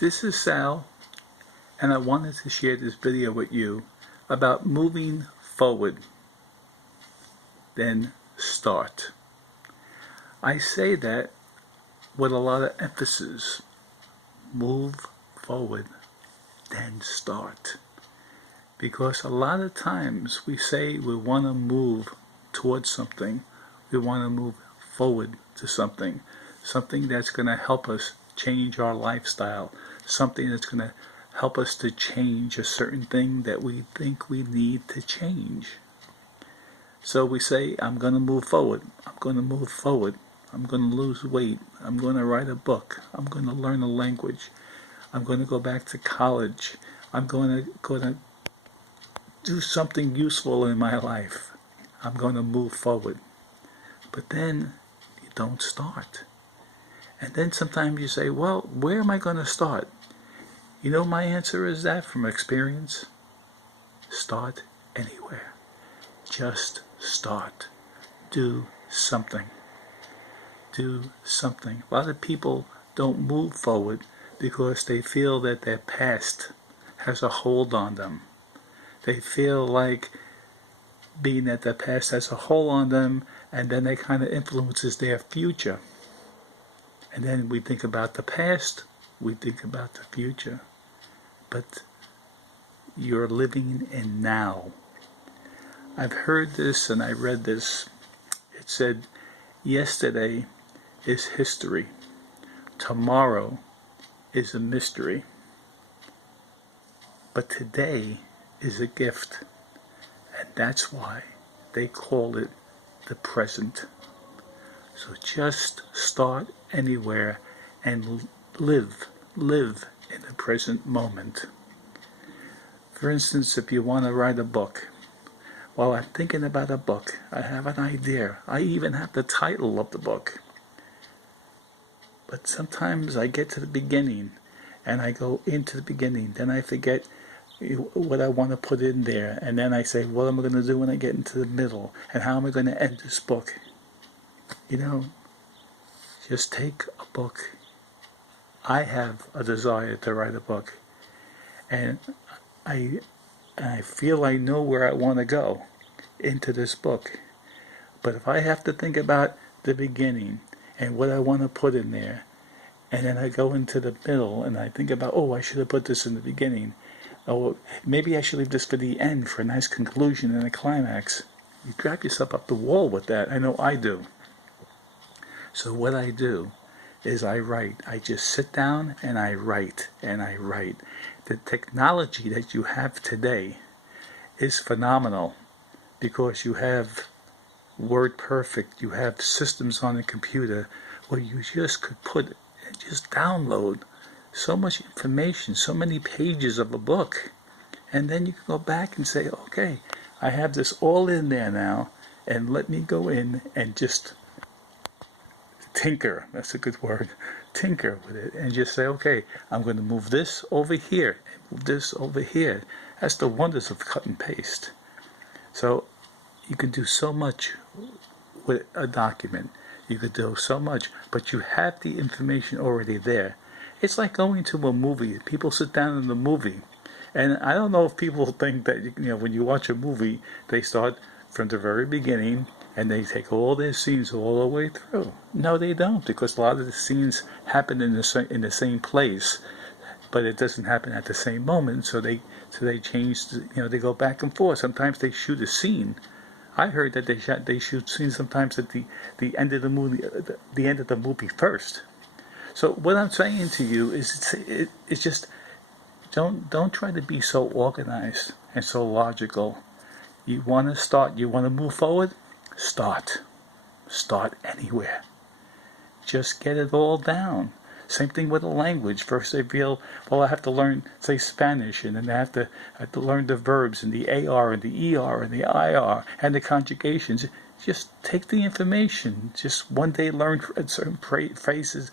This is Sal, and I wanted to share this video with you about moving forward, then start. I say that with a lot of emphasis. Move forward, then start. Because a lot of times we say we want to move towards something. We want to move forward to something. Something that's going to help us change our lifestyle. Something that's going to help us to change a certain thing that we think we need to change. So we say, I'm going to move forward. I'm going to move forward. I'm going to lose weight. I'm going to write a book. I'm going to learn a language. I'm going to go back to college. I'm going to do something useful in my life. I'm going to move forward. But then you don't start. And then sometimes you say, well, where am I going to start? You know, my answer is that from experience. Start anywhere. Just start. Do something. Do something. A lot of people don't move forward because they feel that their past has a hold on them. They feel like being that their past has a hold on them, and then that kind of influences their future. And then we think about the past, we think about the future. But you're living in now. I've heard this and I read this. It said, yesterday is history. Tomorrow is a mystery. But today is a gift. And that's why they call it the present. So just start anywhere and live in the present moment. For instance, if you want to write a book, while I'm thinking about a book, I have an idea. I even have the title of the book. But sometimes I get to the beginning and I go into the beginning. Then I forget what I want to put in there. And then I say, what am I going to do when I get into the middle? And how am I going to end this book? You know, just take a book. I have a desire to write a book. And I feel I know where I want to go into this book. But if I have to think about the beginning and what I want to put in there, and then I go into the middle and I think about, oh, I should have put this in the beginning. Oh, maybe I should leave this for the end for a nice conclusion and a climax. You drive yourself up the wall with that. I know I do. So what I do is I write. I just sit down and I write and I write. The technology that you have today is phenomenal because you have WordPerfect, you have systems on the computer where you just could put and just download so much information, so many pages of a book, and then you can go back and say, okay, I have this all in there now, and let me go in and just tinker, that's a good word, tinker with it, and just say, okay, I'm going to move this over here, and move this over here. That's the wonders of cut and paste. So you can do so much with a document. You could do so much, but you have the information already there. It's like going to a movie. People sit down in the movie, and I don't know if people think that, you know, when you watch a movie, they start from the very beginning and they take all their scenes all the way through. No, they don't, because a lot of the scenes happen in the same place, but it doesn't happen at the same moment. So they change. You know, they go back and forth. Sometimes they shoot a scene. I heard that they shoot scenes sometimes at the end of the movie, the end of the movie first. So what I'm saying to you is, it's just don't try to be so organized and so logical. You want to start. You want to move forward. Start anywhere. Just get it all down. Same thing with a language. First they feel, well, I have to learn, say, Spanish, and then I have to learn the verbs and the AR and the ER and the IR and the conjugations. Just take the information. Just one day learn certain phrases,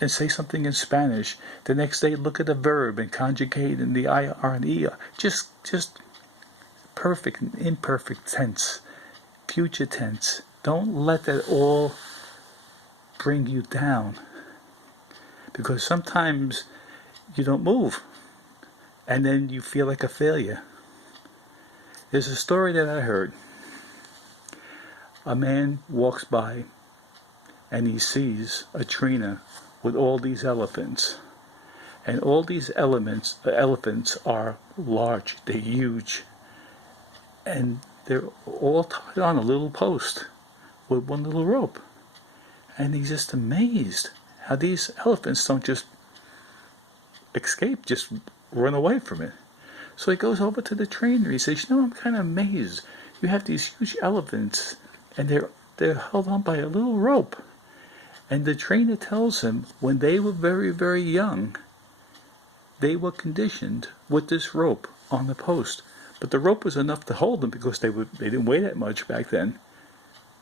and say something in Spanish. The next day look at a verb and conjugate in the IR and ER. Just perfect and imperfect tense, future tense. Don't let that all bring you down. because sometimes you don't move and then you feel like a failure. There's a story that I heard. A man walks by and he sees a trainer with all these elephants. And all these elephants are large, they're huge. And they're all tied on a little post with one little rope. And he's just amazed how these elephants don't just escape, just run away from it. So he goes over to the trainer. He says, "You know, I'm kind of amazed. You have these huge elephants, and they're held on by a little rope." And the trainer tells him when they were very, very young, they were conditioned with this rope on the post. But the rope was enough to hold them because they didn't weigh that much back then.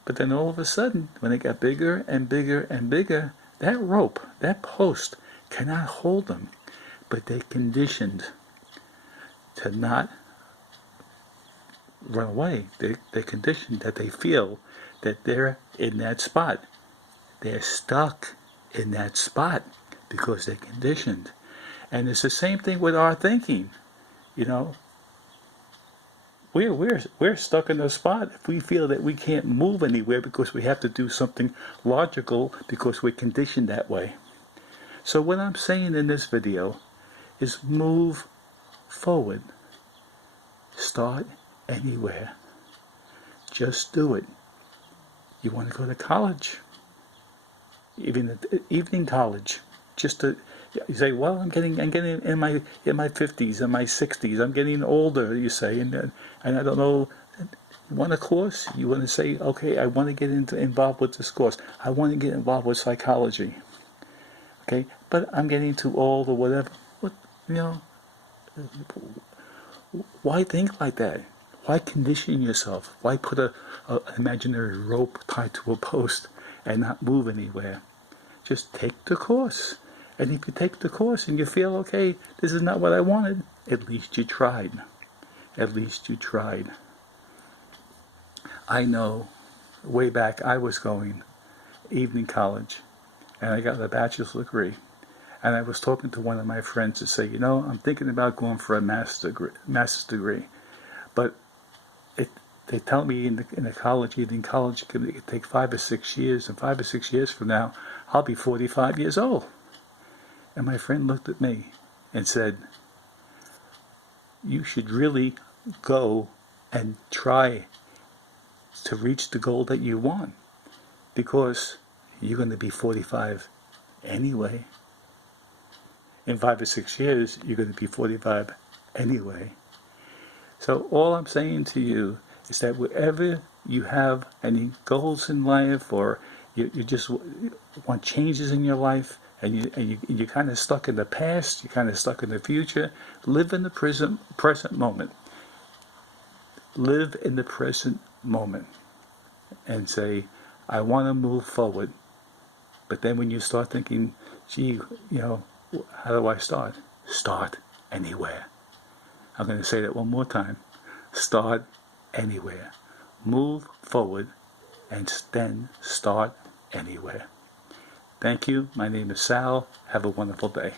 But then all of a sudden, when they got bigger and bigger and bigger, that rope, that post, cannot hold them. But they're conditioned to not run away. They're conditioned that they feel that they're in that spot. They're stuck in that spot because they're conditioned. And it's the same thing with our thinking. You know, we're stuck in a spot if we feel that we can't move anywhere because we have to do something logical because we're conditioned that way. So what I'm saying in this video is move forward. Start anywhere. Just do it. You want to go to college, even evening college, just to. You say, well, I'm getting in my 50s and my 60s. I'm getting older. You say, and I don't know. You want a course? You want to say, okay, I want to get involved with this course. I want to get involved with psychology. Okay, but I'm getting too old or whatever. What, you know? Why think like that? Why condition yourself? Why put an imaginary rope tied to a post and not move anywhere? Just take the course. And if you take the course and you feel, okay, this is not what I wanted, at least you tried. At least you tried. I know way back I was going evening college and I got a bachelor's degree. And I was talking to one of my friends to say, you know, I'm thinking about going for a master's degree. But they tell me in the college, evening college, it could take 5 or 6 years. And 5 or 6 years from now, I'll be 45 years old. And my friend looked at me and said, you should really go and try to reach the goal that you want, because you're going to be 45 anyway. In 5 or 6 years, you're going to be 45 anyway. So all I'm saying to you is that wherever you have any goals in life, or you just want changes in your life, and you're kind of stuck in the past, you're kind of stuck in the future, live in the present moment. Live in the present moment and say, I want to move forward. But then when you start thinking, gee, you know, how do I start? Start anywhere. I'm going to say that one more time. Start anywhere. Move forward and then start anywhere. Thank you. My name is Sal. Have a wonderful day.